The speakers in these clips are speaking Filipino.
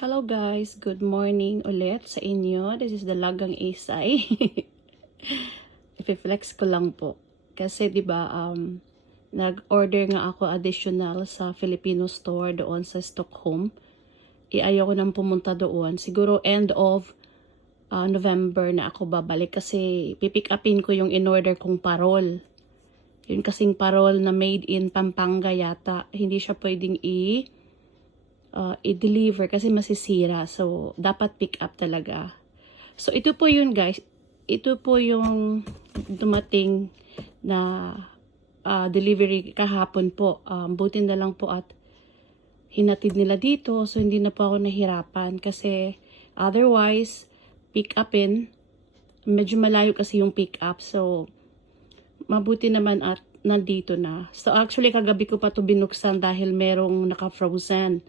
Hello guys, good morning ulit sa inyo. This is the Lagang Isay. I-flex ko lang po. Kasi 'di ba nag-order nga ako additional sa Filipino store doon sa Stockholm. Ayaw ko nang pumunta doon. Siguro end of November na ako babalik kasi pipick upin ko yung in-order kong parol. Yun kasing parol na made in Pampanga yata. Hindi siya pwedeng i-deliver kasi masisira. So, dapat pick up talaga. So, ito po yun guys. Ito po yung dumating na delivery kahapon po. Buti na lang po at hinatid nila dito. So, hindi na po ako nahirapan. Kasi, otherwise, pick upin. Medyo malayo kasi yung pick up. So, mabuti naman at nandito na. So, actually, kagabi ko pa to binuksan dahil merong naka-frozen.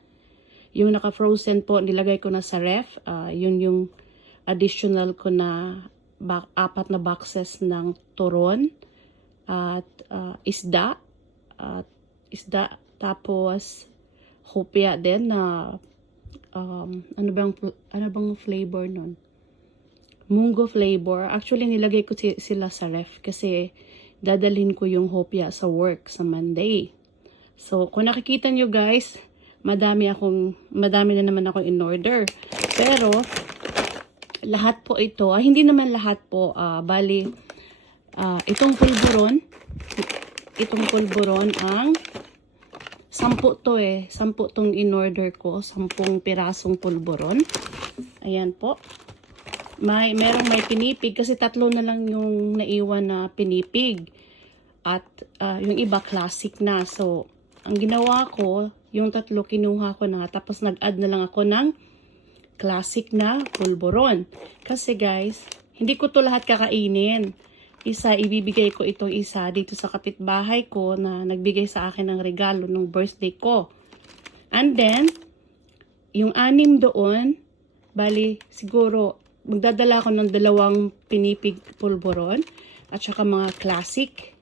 Yung naka-frozen po, nilagay ko na sa ref. Yun yung additional ko na 4 na boxes ng turon at isda. Tapos hopya din na ano bang flavor nun? Munggo flavor. Actually, nilagay ko sila sa ref kasi dadalhin ko yung hopya sa work sa Monday. So, kung nakikita nyo guys, madami na naman ako in order. Pero, lahat po ito, hindi naman lahat po, bali, itong pulburon ang 10 to 10 tong in order ko, 10 pirasong pulburon. Ayan po. Merong may pinipig kasi 3 na lang yung naiwan na pinipig. At yung iba classic na. So, ang ginawa ko, yung 3 kinuha ko na, tapos nag-add na lang ako ng classic na pulburon. Kasi guys, hindi ko to lahat kakainin. Ibibigay ko itong isa dito sa kapitbahay ko na nagbigay sa akin ng regalo nung birthday ko. And then, yung 6 doon, bali, siguro, magdadala ako ng 2 pinipig pulburon at saka mga classic.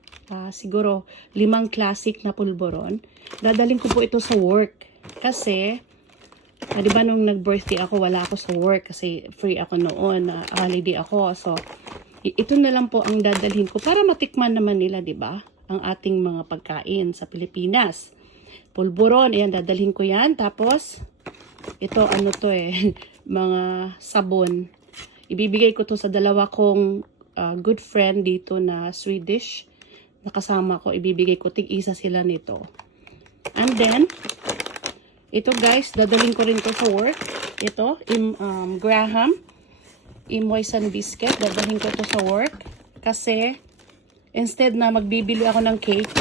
Siguro 5 classic na pulburon. Dadalhin ko po ito sa work. Kasi, di ba nung nag-birthday ako, wala ako sa work kasi free ako noon. Holiday ako. So, ito na lang po ang dadalhin ko para matikman naman nila, di ba? Ang ating mga pagkain sa Pilipinas. Pulburon, ayan, dadalhin ko yan. Tapos, ito, mga sabon. Ibibigay ko to sa 2 kong good friend dito na Swedish. Nakasama ko, ibibigay ko, tig-isa sila nito. And then, ito guys, dadalhin ko rin to sa work. Ito, Graham, moistened biscuit, dadalhin ko to sa work. Kasi, instead na magbibili ako ng cake,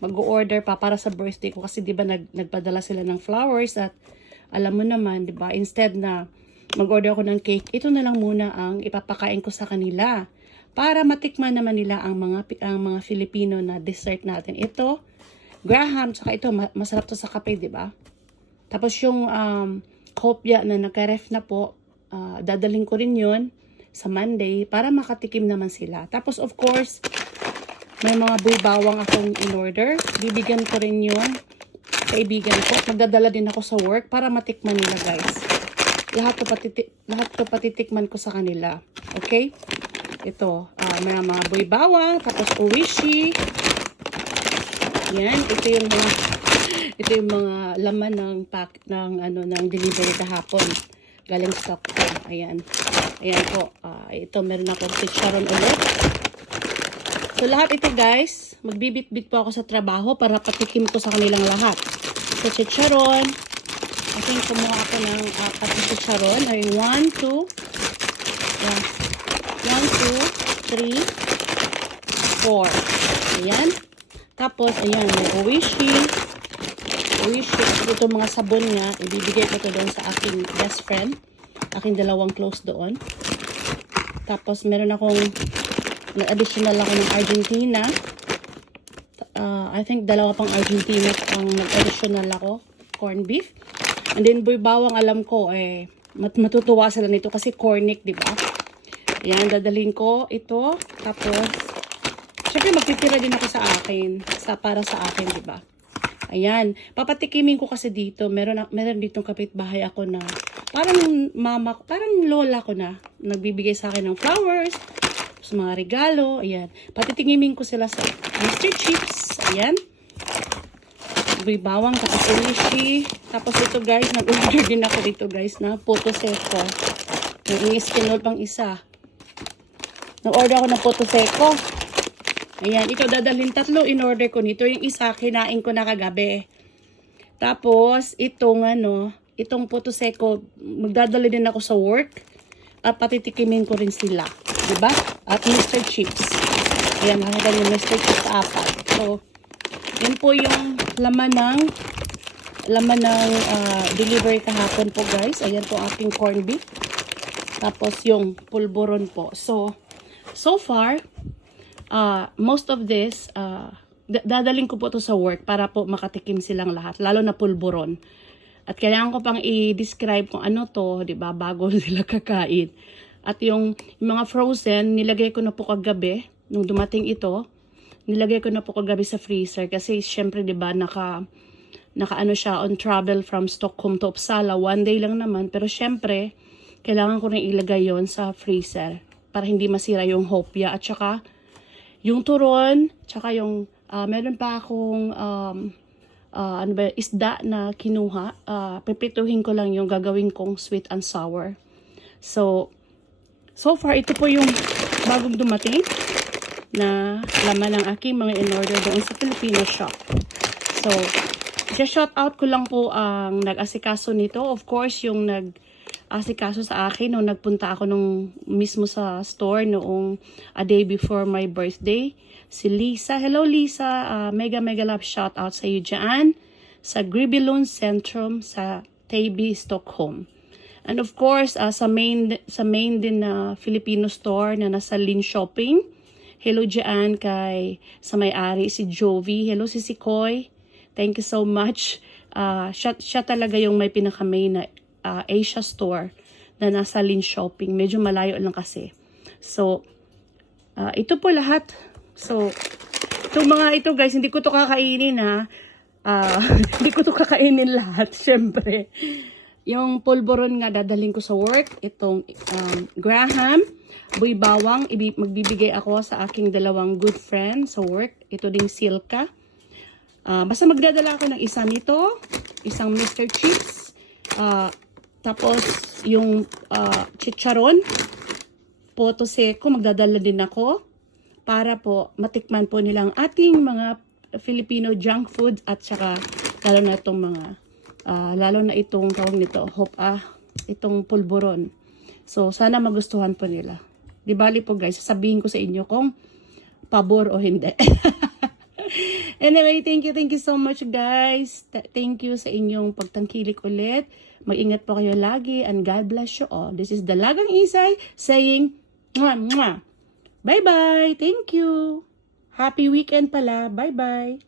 mag-order pa para sa birthday ko. Kasi diba nagpadala sila ng flowers at alam mo naman, diba, instead na mag-order ako ng cake, ito na lang muna ang ipapakain ko sa kanila. Para matikman naman nila ang mga Filipino na dessert natin. Ito, Graham, saka ito, masarap to sa kape, di ba? Tapos yung kopya na nagka-ref na po, dadalhin ko rin yun sa Monday para makatikim naman sila. Tapos of course, may mga bulbawang akong in-order. Bibigyan ko rin yun kaibigan ko. Magdadala din ako sa work para matikman nila guys. Lahat ko patitikman ko sa kanila. Okay? Ito, may mga boy bawang, tapos oishi. Yan, ito yung mga laman ng ng delivery kahapon. Galing Stockholm. Ayan. Ayan po. Ito meron akong chicharon ulit. So lahat ito guys, magbibit-bit po ako sa trabaho para patikim ko sa kanilang lahat. So chicharon, I think kumuha ako ng 4 chicharon. Ay 1, 2, 3, 4. Ayan. Tapos, ayan, may oishi. Ito mga sabon nga. Ibibigay ko ito doon sa aking best friend. Aking 2 close doon. Tapos, meron akong additional ako ng Argentina. I think 2 pang Argentina ang nag-additional ako. Corn beef. And then, boy bawang alam ko, matutuwa sila nito kasi cornic, di ba? Ayan, dadalhin ko ito. Tapos, syempre magtitira din ako sa akin. Para sa akin, di ba? Ayan. Papatikimin ko kasi dito. Meron ditong kapitbahay ako na parang mama, parang lola ko na. Nagbibigay sa akin ng flowers, sa mga regalo. Ayan. Patikimin ko sila sa Mr. Chips. Ayan. May bawang, tapos inishi. Tapos ito guys, nag-order din ako dito guys na Puto Seco. Yung iskinol pang isa. Nag-order ako ng Puto Seco. Ayan, ito dadalhin 3 in-order ko nito. Yung isa, kinain ko na kagabi. Tapos, itong Puto Seco, magdadala din ako sa work. At patitikimin ko rin sila. Diba? At Mr. Chips. Ayan, makikita niyo Mr. Chips 4. So, yun po yung laman ng delivery kahapon po guys. Ayan po aking corned beef. Tapos yung pulburon po. So far, most of this, dadaling ko po to sa work para po makatikim silang lahat. Lalo na pulburon. At kailangan ko pang i-describe kung ano to, di ba, bago sila kakain. At yung mga frozen, nilagay ko na po kagabi, nung dumating ito, nilagay ko na po kagabi sa freezer. Kasi syempre, di ba, naka siya on travel from Stockholm to Uppsala. 1 day lang naman. Pero syempre, kailangan ko rin ilagay yon sa freezer para hindi masira yung hopya. At saka, yung turon, tsaka yung, meron pa akong, isda na kinuha. Pipituhin ko lang yung gagawin kong sweet and sour. So far, ito po yung bagong dumating na laman ng aking mga in-order doon sa Filipino shop. So, shout out ko lang po ang nag-asikaso nito. Of course, yung nag-asikaso sa akin nung nagpunta ako nung mismo sa store noong a day before my birthday. Si Lisa. Hello Lisa. Mega love shout out sa iyo dyan. Sa Gribelund Centrum sa Täby, Stockholm. And of course, sa main din na Filipino store na nasa Lin Shopping. Hello dyan sa may-ari si Jovi. Hello si Koy. Thank you so much. Siya talaga yung may pinaka-main na Asia store na nasa Lin Shopping. Medyo malayo lang kasi. So, ito po lahat. So, itong mga ito guys, hindi ko to kakainin ha. Hindi ko to kakainin lahat, syempre. Yung pulburon nga dadaling ko sa work. Itong Graham, buy bawang, magbibigay ako sa aking 2 good friend sa work. Ito ding Silka. Basta magdadala ako ng isa nito, isang Mr. Chips, tapos yung chicharon, Puto Seco, magdadala din ako para po matikman po nilang ating mga Filipino junk food at saka lalo na itong tawag nito, itong pulburon. So, sana magustuhan po nila. Di bali po guys, sasabihin ko sa inyo kung pabor o hindi. Anyway, thank you so much guys. Thank you sa inyong pagtangkilik ulit. Mag-ingat po kayo lagi and God bless you all. This is Dalagang Isay saying, mwah, mwah. Bye-bye. Thank you. Happy weekend pala. Bye-bye.